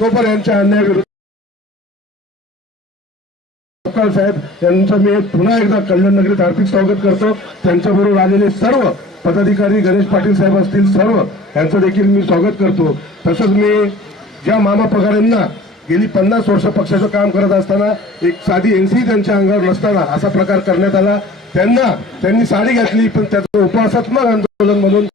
तोपर्यंतच्या अन्यायाविरुद्ध सपकाळ साहेब यांचं मी पुन्हा एकदा कल्याण नगरीत हार्दिक स्वागत करतो. त्यांच्याबरोबर आलेले सर्व पदाधिकारी गणेश पाटील साहेब असतील सर्व यांचं देखील मी स्वागत करतो. तसंच मी ज्या मामा पगारांना गेली पन्नास वर्ष पक्षाचं काम करत असताना एक साधी एनसी त्यांच्या अंगावर नसताना असा प्रकार करण्यात आला. त्यांना त्यांनी साडी घातली पण त्याचं उपवासात्मक आंदोलन म्हणून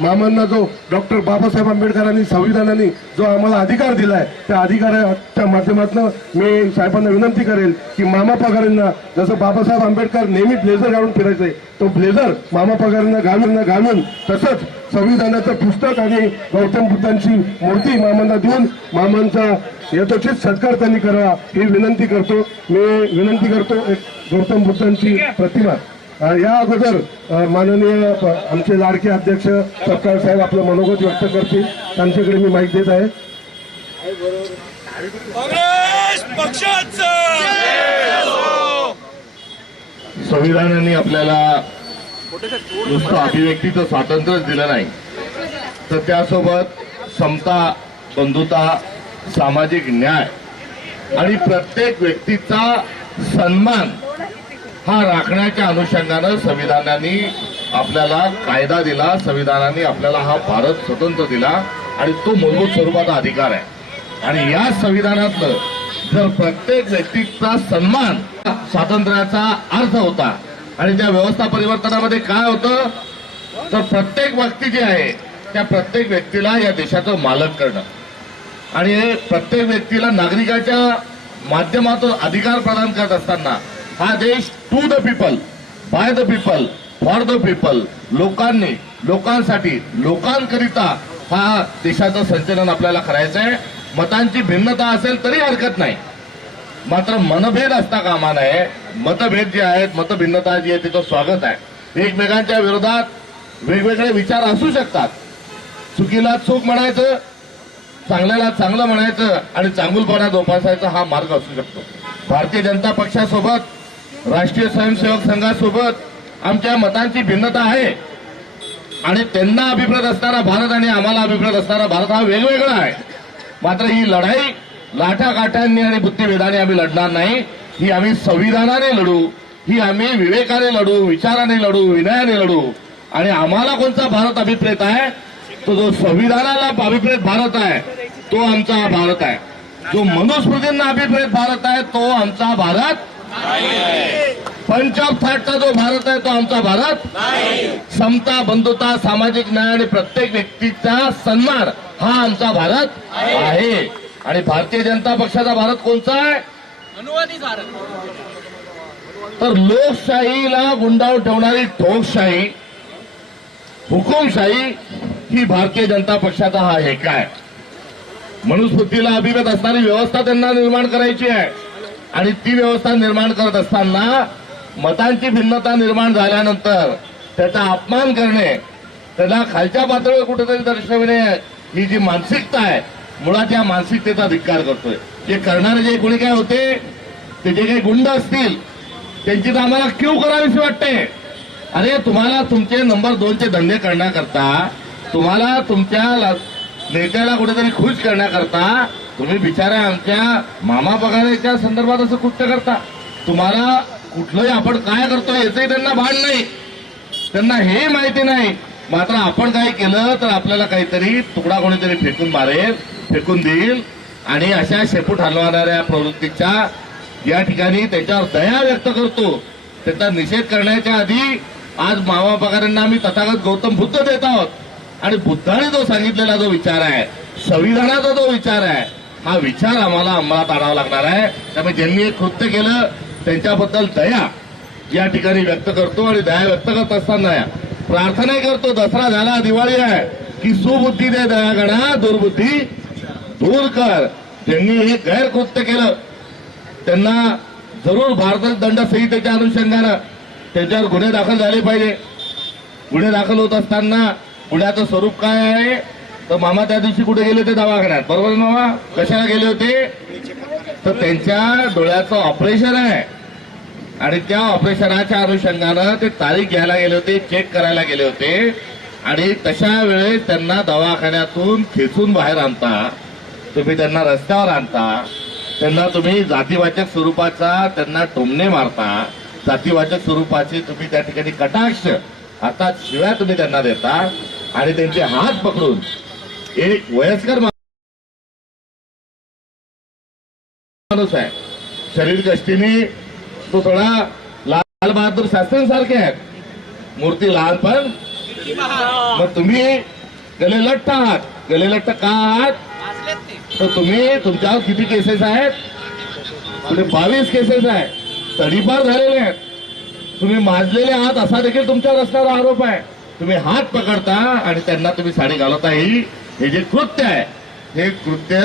मामांना जो डॉक्टर बाबासाहेब आंबेडकरांनी संविधानाने जो आम्हाला अधिकार दिलाय त्या अधिकाराच्या माध्यमातून मी साहेबांना विनंती करेल की मामा पगारांना जसं बाबासाहेब आंबेडकर नेहमी ब्लेझर घालून फिरायचे तो ब्लेझर मामा पगारांना घालून घालून तसंच संविधानाचं पुस्तक आणि गौतम बुद्धांची मूर्ती मामांना देऊन मामांचा यथोचित सत्कार त्यांनी करावा ही विनंती करतो. मी विनंती करतो एक गौतम बुद्धांची प्रतिमा. या अगोदर माननीय आमचे लाडके अध्यक्ष सत्कार साहेब आपलं मनोगत व्यक्त करतील. त्यांच्याकडे मी माहिती देत आहे. काँग्रेस पक्षाचं! संविधानाने आपल्याला नुसतं अभिव्यक्तीचं स्वातंत्र्यच दिलं नाही. तर त्यासोबत समता बंधुता सामाजिक न्याय आणि प्रत्येक व्यक्तीचा सन्मान हा राखण्याच्या अनुषंगानं संविधानाने आपल्याला कायदा दिला संविधानाने आपल्याला हा भारत स्वतंत्र दिला आणि तो मूलभूत स्वरूपाचा अधिकार आहे. आणि या संविधानातलं जर प्रत्येक व्यक्तीचा सन्मान स्वातंत्र्याचा अर्थ होता आणि त्या व्यवस्था परिवर्तनामध्ये काय होतं? तर प्रत्येक व्यक्ती जी आहे त्या प्रत्येक व्यक्तीला या देशाचं मालक करणं. आणि प्रत्येक व्यक्तीला नागरिकाच्या माध्यमातून अधिकार प्रदान करत असताना हा देश to the people by the people for the people लोकांनी लोकांसाठी लोकांकरिता हा देशाचं संचलन आपल्याला करायचं आहे. मतांची भिन्नता असेल तरी हरकत नाही. मात्र मनभेद असता कामा नये. मतभेद जे आहेत मतभिन्नता जी आहे तिचं स्वागत आहे. एकमेकांच्या विरोधात वेगवेगळे विचार असू शकतात. चुकीला चूक म्हणायचं चांगल्याला चांगलं म्हणायचं आणि चांगुलपणा जोपासायचा हा मार्ग असू शकतो. भारतीय जनता पक्षासोबत राष्ट्रीय स्वयंसेवक संघासोबत आमच्या मतांची भिन्नता आहे. आणि त्यांना अभिप्रेत असणारा भारत आणि आम्हाला अभिप्रेत असणारा भारत हा वेगवेगळा आहे. मात्र ही लढाई लाठाकाठांनी आणि बुद्धिभेदाने आम्ही लढणार नाही. ही आम्ही संविधानाने लढू ही आम्ही विवेकाने लढू विचाराने लढू विनयाने लढू. आणि आम्हाला कोणता भारत अभिप्रेत आहे? तो जो संविधानाला अभिप्रेत भारत आहे तो आमचा हा भारत आहे. जो मनुस्मृतींना अभिप्रेत भारत आहे तो आमचा भारत ऑफ थाटचा जो भारत आहे तो आमचा भारत समता बंधुता सामाजिक न्याय आणि प्रत्येक व्यक्तीचा सन्मान हा आमचा भारत आहे. आणि भारतीय जनता पक्षाचा भारत कोणता आहे? अनुवादी भारत. तर लोकशाहीला गुंडाळून ठेवणारी ठोकशाही हुकुमशाही ही भारतीय जनता पक्षाचा हा हेका आहे. मनुस्मृतीला अभिगत असणारी व्यवस्था त्यांना निर्माण करायची आहे. आणि ती व्यवस्था निर्माण करत असताना मतांची भिन्नता निर्माण झाल्यानंतर त्याचा अपमान करणे त्याला खालच्या पातळीवर कुठेतरी दर्शविणे ही जी मानसिकता आहे मुळात या मानसिकतेचा धिक्कार करतोय. जे करणारे जे कोणी काय होते ते जे काही गुंड असतील त्यांची तर आम्हाला क्यू करावीशी वाटते. अरे तुम्हाला तुमचे नंबर दोनचे धंदे करण्याकरता तुम्हाला तुमच्या नेत्याला कुठेतरी खुश करण्याकरता तुम्ही बिचारा आमच्या मामा पगाराच्या संदर्भात असं कृत्य करता? तुम्हाला कुठलंही आपण काय करतो याचंही त्यांना भान नाही. त्यांना हे माहिती नाही. मात्र आपण काय केलं तर आपल्याला काहीतरी तुकडा कोणीतरी फेकून मारेल फेकून देईल. आणि अशा शेपूट हलवणाऱ्या प्रवृत्तीच्या या ठिकाणी त्याच्यावर दया व्यक्त करतो. त्याचा निषेध करण्याच्या आधी आज मामा पगारांना आम्ही तथागत गौतम बुद्ध देत आहोत. आणि बुद्धाने जो सांगितलेला जो विचार आहे संविधानाचा जो विचार आहे हा विचार आम्हाला अंमलात आणावा लागणार आहे. त्यामुळे ज्यांनी हे कृत्य केलं त्यांच्याबद्दल दया या ठिकाणी व्यक्त करतो आणि दया व्यक्त करत असताना प्रार्थनाही करतो दसरा झाला दिवाळी आहे. की सुबुद्धी दे दयागणा दुर्बुद्धी दूर कर. ज्यांनी हे गैरकृत्य केलं त्यांना जरूर भारत दंड संहितेच्या अनुषंगानं त्यांच्यावर गुन्हे दाखल झाले पाहिजे. गुन्हे दाखल होत असताना गुन्ह्याचं स्वरूप काय आहे? तर मामा त्या दिवशी कुठे गेले होते दवाखान्यात? बरोबर मामा? कशाला गेले होते? तर त्यांच्या डोळ्याचं ऑपरेशन आहे. आणि त्या ऑपरेशनाच्या अनुषंगानं ते तारीख घ्यायला गेले होते चेक करायला गेले होते. आणि तशा वेळेस त्यांना दवाखान्यातून खेचून बाहेर आणता. तुम्ही त्यांना रस्त्यावर आणता. त्यांना तुम्ही जातीवाचक स्वरूपाचा त्यांना टोमणे मारता. जातीवाचक स्वरूपाचे तुम्ही त्या ठिकाणी कटाक्ष आता शिव्या तुम्ही त्यांना देता. आणि त्यांचे हात पकडून एक वयस्कर माणूस आहे. शरीर कष्टीने तो थोडा लाल बहादूर शास्त्रांसारखे आहेत. मूर्ती लहानपण मग तुम्ही गले लट्ट आहात. गले लट्ट का आहात? तर तुम्ही तुमच्यावर किती केसेस आहेत? पुढे बावीस केसेस आहेत. तडीपार झालेले आहेत. तुम्ही माजलेले आहात असा देखील तुमच्यावर असणारा आरोप आहे. तुम्ही हात पकडता आणि त्यांना तुम्ही साडी घालवता ही हे जे कृत्य आहे हे कृत्य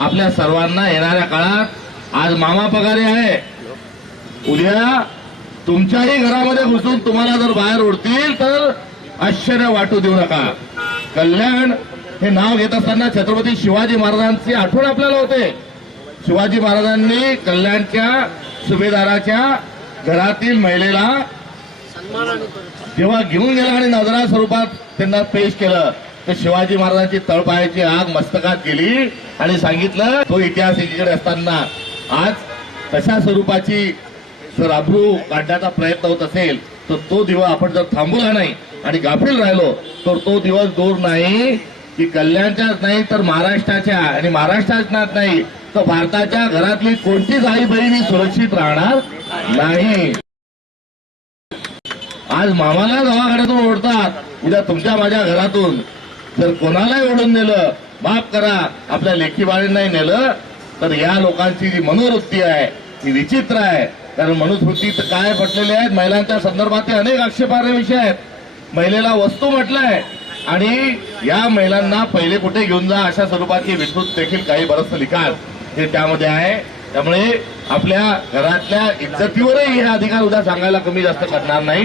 आपल्या सर्वांना येणाऱ्या काळात आज मामा पगारी आहे. उद्या तुमच्याही घरामध्ये घुसून तुम्हाला जर बाहेर उडतील तर आश्चर्य वाटू देऊ नका. कल्याण हे नाव घेत असताना छत्रपती शिवाजी महाराजांची आठवण आपल्याला होते. शिवाजी महाराजांनी कल्याणच्या सुभेदाराच्या घरातील महिलेला जेव्हा घेऊन गेला आणि नजरा स्वरूपात त्यांना पेश केलं तर शिवाजी महाराजांची तळपायाची आग मस्तकात गेली आणि सांगितलं तो इतिहास एकीकडे असताना. आज तशा स्वरूपाची जर अब्रू काढण्याचा प्रयत्न होत असेल तर तो दिवस आपण जर थांबवला नाही आणि गाफील राहिलो तर तो दिवस दूर नाही. की कल्याणच्याच नाही तर महाराष्ट्राच्या. आणि महाराष्ट्राच्याच नाही तर भारताच्या घरातली कोणतीच आई बहिणी सुरक्षित राहणार नाही. आज मामाला दवाखान्यातून ओढतात उद्या तुमच्या माझ्या घरातून. जर कोणालाही ओढून नेलं माफ करा आपल्या लेखी बाळींनाही नेलं तर या लोकांची जी मनोवृत्ती आहे ती विचित्र आहे. कारण मनुस्मृतीत काय पटलेले आहेत? महिलांच्या संदर्भात अनेक आक्षेपार्ह विषय आहेत. महिलेला वस्तू म्हटलंय आणि या महिलांना पहिले कुठे घेऊन जा अशा स्वरूपाची विस्तृत देखील काही बरंच लिखाण हे त्यामध्ये आहे. त्यामुळे आपल्या घरातल्या इज्जतीवरही हे अधिकार उद्या सांगायला कमी जास्त करणार नाही.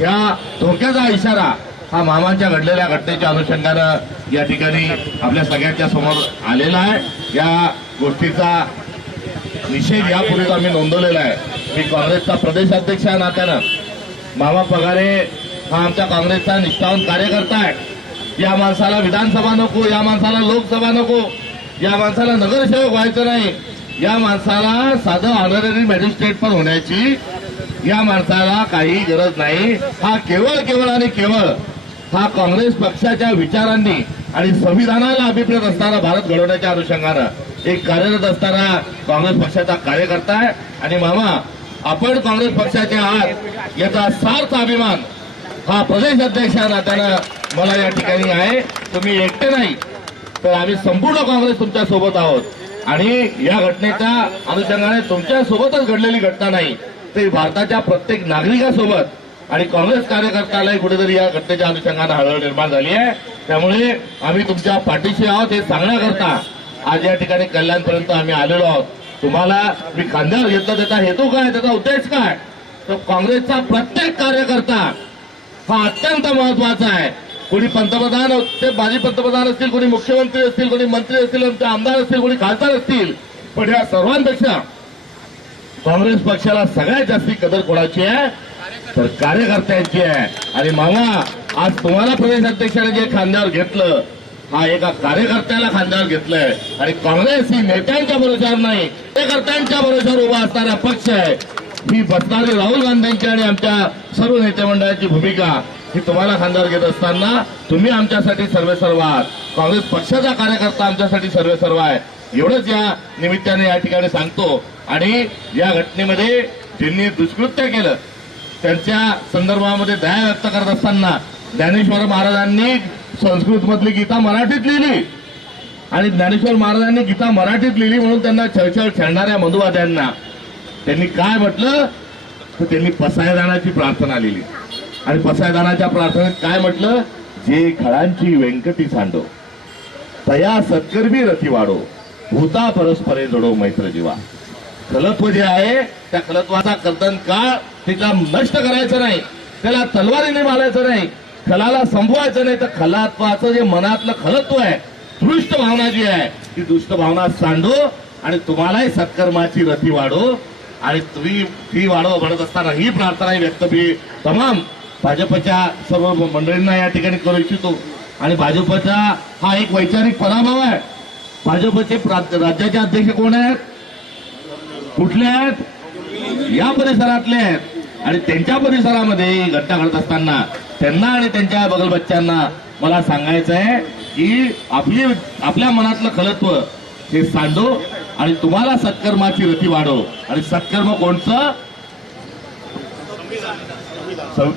या धोक्याचा इशारा हा मामाच्या घडलेल्या घटनेच्या अनुषंगानं या ठिकाणी आपल्या सगळ्यांच्या समोर आलेला आहे. या गोष्टीचा निषेध यापूर्वीच आम्ही नोंदवलेला आहे. मी काँग्रेसचा प्रदेशाध्यक्ष या नात्यानं. मामा पगारे हा आमच्या काँग्रेसचा निष्ठावंत कार्यकर्ता आहे. या माणसाला विधानसभा नको या माणसाला लोकसभा नको या माणसाला नगरसेवक व्हायचं नाही. या माणसाला साधं ऑनररी मॅजिस्ट्रेट पण होण्याची या माणसाला काही गरज नाही. हा केवळ केवळ आणि केवळ हा काँग्रेस पक्षाच्या विचारांनी आणि संविधानाला अभिप्रेत असणारा भारत घडवण्याच्या अनुषंगानं एक कार्यरत असताना काँग्रेस पक्षाचा कार्यकर्ता आहे. आणि मामा आपण काँग्रेस पक्षाचे आहात याचा सार्थ अभिमान हा प्रदेश अध्यक्ष नात्यानं मला या ठिकाणी आहे. तुम्ही एकटे नाही तर आम्ही संपूर्ण काँग्रेस तुमच्यासोबत आहोत. आणि या घटनेच्या अनुषंगाने तुमच्या सोबतच घडलेली घटना नाही ते भारताच्या प्रत्येक नागरिकासोबत आणि काँग्रेस कार्यकर्त्यालाही कुठेतरी या घटनेच्या अनुषंगाने हळहळ निर्माण झाली आहे. त्यामुळे आम्ही तुमच्या पाठीशी आहोत हे सांगण्याकरता आज या ठिकाणी कल्याणपर्यंत आम्ही आलेलो आहोत. तुम्हाला मी खांद्यावर घेतलं त्याचा हेतू काय त्याचा उद्देश काय? तर काँग्रेसचा प्रत्येक कार्यकर्ता हा अत्यंत महत्त्वाचा आहे. कोणी पंतप्रधान ते माजी पंतप्रधान असतील कोणी मुख्यमंत्री असतील कोणी मंत्री असतील आमचे आमदार असतील कोणी खासदार असतील. पण या सर्वांपेक्षा काँग्रेस पक्षाला सगळ्यात जास्ती कदर कोणाची आहे? तर कार्यकर्त्यांची आहे. आणि मामा आज तुम्हाला प्रदेशाध्यक्षाने जे खांद्यावर घेतलं हा एका कार्यकर्त्याला खांद्यावर घेतलंय. आणि काँग्रेस ही नेत्यांच्या भरोशावर नाही कार्यकर्त्यांच्या भरोशावर उभा असणारा पक्ष आहे. ही बसणारी राहुल गांधींची आणि आमच्या सर्व नेते मंडळाची भूमिका ही तुम्हाला खांद्यावर घेत असताना तुम्ही आमच्यासाठी सर्वेसर्व आहात. काँग्रेस पक्षाचा कार्यकर्ता आमच्यासाठी सर्वे सर्व आहे. एवढंच या निमित्ताने या ठिकाणी सांगतो. आणि या घटनेमध्ये ज्यांनी दुष्कृत्य केलं त्यांच्या संदर्भामध्ये दया व्यक्त करत असताना ज्ञानेश्वर महाराजांनी संस्कृत मधली गीता मराठीत लिहिली. आणि ज्ञानेश्वर महाराजांनी गीता मराठीत लिहिली म्हणून त्यांना छळछळ खेळणाऱ्या मधुवाद्यांना त्यांनी काय म्हटलं? तर त्यांनी पसायदानाची प्रार्थना लिहिली. आणि पसायदानाच्या प्रार्थनेत काय म्हटलं? जे खळांची व्यंकटी सांडो तया सत्कर्मी रथी वाढो भूता परस्परे जडो मैत्र जीवा खलत्व जे आहे त्या खलत्वाचा कर्तन काळ तिला नष्ट करायचं नाही. त्याला तलवारीने मारायचं नाही. खलाला संपवायचं नाही. तर खलात्वाचं जे मनातलं खलत्व आहे दृष्ट भावना जी आहे ती दुष्ट भावना सांडो आणि तुम्हालाही सत्कर्माची रथी वाढो. आणि तुम्ही ती वाढव म्हणत असताना ही प्रार्थना ही व्यक्त मी तमाम भाजपच्या सर्व मंडळींना या ठिकाणी करू इच्छितो. आणि भाजपचा हा एक वैचारिक पराभव आहे. भाजपचे राज्याचे अध्यक्ष कोण आहेत? कुठले आहेत? या परिसरातले आहेत. आणि त्यांच्या परिसरामध्ये ही घटना घडत असताना त्यांना आणि त्यांच्या बगल बच्च्यांना मला सांगायचं आहे की आपली आपल्या मनातलं खलत्व हे सांडो आणि तुम्हाला सत्कर्माची रती वाढव आणि सत्कर्म कोणचं?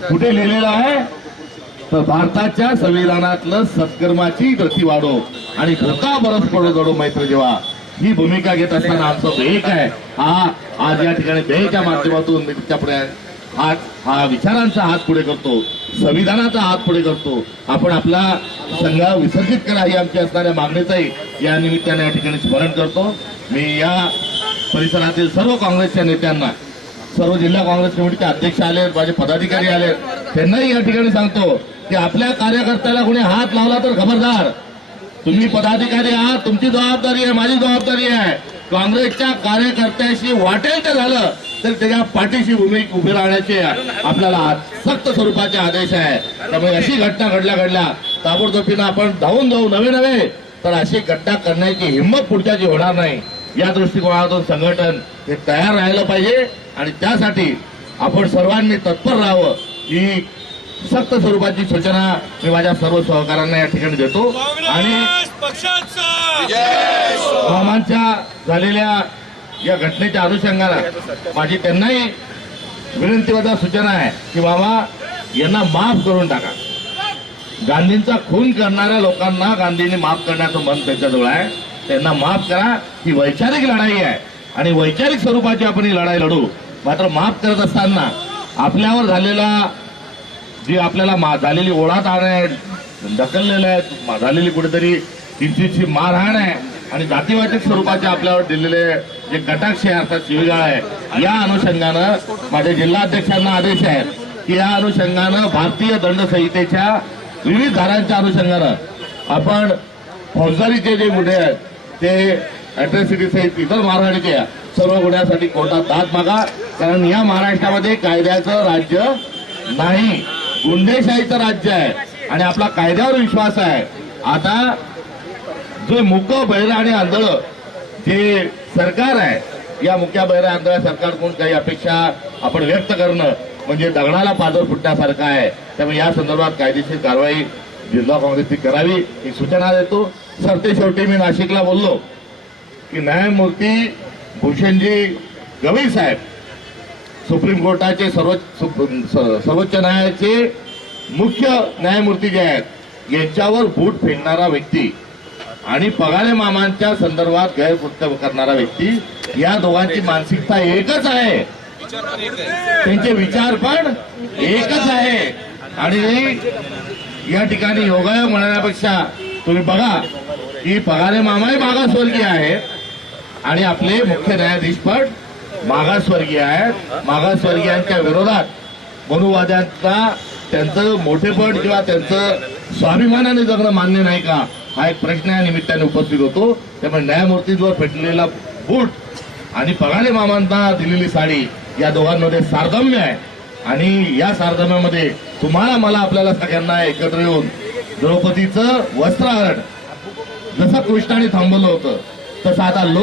कुठे लिहिलेलं आहे? तर भारताच्या संविधानातलं सत्कर्माची गती वाढो. आणि धोका बरस पडो जडो मैत्र जेव्हा ही भूमिका घेत असताना आमचं ध्येय काय हा आज या ठिकाणी ध्येयच्या माध्यमातून मी तुमच्यापुढे हात हा विचारांचा हात पुढे करतो संविधानाचा हात पुढे करतो. आपण आपला संघ विसर्जित करा ही आमची असणाऱ्या मागणीचाही या निमित्ताने या ठिकाणी स्मरण करतो. मी या परिसरातील सर्व काँग्रेसच्या नेत्यांना सर्व जिल्हा काँग्रेस कमिटीचे अध्यक्ष आले माझे पदाधिकारी आले त्यांनाही या ठिकाणी सांगतो की आपल्या कार्यकर्त्याला कोणी हात लावला तर खबरदार. तुम्ही पदाधिकारी आहात तुमची जबाबदारी आहे माझी जबाबदारी आहे. काँग्रेसच्या कार्यकर्त्याशी वाटेल ते झालं तर त्याच्या पाठीशी उभी उभी राहण्याचे आपल्याला सक्त स्वरूपाचे आदेश आहे. त्यामुळे अशी घटना घडल्या घडल्या ताबडतोबीनं आपण धावून जाऊ नवे नवे तर अशी घटना करण्याची हिंमत पुढच्याची होणार नाही या दृष्टिकोनातून संघटन हे तयार राहिलं पाहिजे आणि त्यासाठी आपण सर्वांनी तत्पर राहावं ही सक्त स्वरूपाची सूचना मी माझ्या सर्व सहकाऱ्यांना या ठिकाणी देतो. आणि मामांच्या झालेल्या या घटनेच्या अनुषंगानं माझी त्यांनाही विनंतीवजा सूचना आहे की बाबा यांना माफ करून टाका. गांधींचा खून करणाऱ्या लोकांना गांधींनी माफ करण्याचं मन त्यांच्याजवळ आहे. त्यांना माफ करा ही वैचारिक लढाई आहे. आणि वैचारिक स्वरूपाची आपण ही लढाई लढू. मात्र माफ करत असताना आपल्यावर झालेला जी आपल्याला मा- झालेली ओढात आहे ढकललेल्या आहे झालेली कुठेतरी किंचितची मारहाण आहे. आणि जातीवाचक स्वरूपाचे आपल्यावर दिलेले जे कटाक्ष आहे अर्थात शिवगाळ आहे या अनुषंगानं माझ्या जिल्हाध्यक्षांना आदेश आहेत की या अनुषंगानं भारतीय दंड संहितेच्या विविध धारांच्या अनुषंगानं आपण फौजदारीचे जे गुन्हे आहेत ते अॅट्रॉसिटी सहित इतर मारहाणीचे सर्व गुन्ह्यासाठी कोर्टात दाद मागा. कारण या महाराष्ट्रामध्ये कायद्याचं राज्य नाही. गुंडेशाहीचं राज्य आहे आणि आपला कायद्यावर विश्वास आहे. आता जे मुक बहिरा आणि आंधळ जे सरकार आहे या मुक्या बहिरा आंधळ्या सरकारकडून काही अपेक्षा आपण व्यक्त करणं म्हणजे दगडाला पादर फुटण्यासारखं आहे. त्यामुळे या संदर्भात कायदेशीर कारवाई जिल्हा काँग्रेसची करावी ही सूचना देतो. सरते शेवटी मी नाशिकला बोललो की न्यायमूर्ती भूषणजी गवई साहेब सुप्रीम कोर्टाचे सर्वोच्च सर्वोच्च न्यायालयाचे मुख्य न्यायमूर्ती जे आहेत यांच्यावर बूट फेडणारा व्यक्ती आणि पगारे मामांच्या संदर्भात गैरकृत्य करणारा व्यक्ती या दोघांची मानसिकता एकच आहे. त्यांचे विचार पण एकच आहे. आणि या ठिकाणी योगायोग म्हणण्यापेक्षा तुम्ही बघा की पगारे मामाही मागासवर्गीय आहे आणि आपले मुख्य न्यायाधीश पण मागासवर्गीय आहेत. मागासवर्गीयांच्या विरोधात मनुवाद्यांचा त्यांचं मोठेपण किंवा त्यांचं स्वाभिमानाने जगणं मान्य नाही का हा एक प्रश्न या निमित्ताने उपस्थित होतो. त्यामुळे न्यायमूर्तींवर पेटलेला बूट आणि पगारे मामांना दिलेली साडी या दोघांमध्ये सारधम्य आहे. आणि या सारधम्यामध्ये तुम्हाला मला आपल्याला सगळ्यांना एकत्र येऊन द्रौपदीचं वस्त्रहरण जसं कृष्णाने थांबवलं होतं तसं आता लोक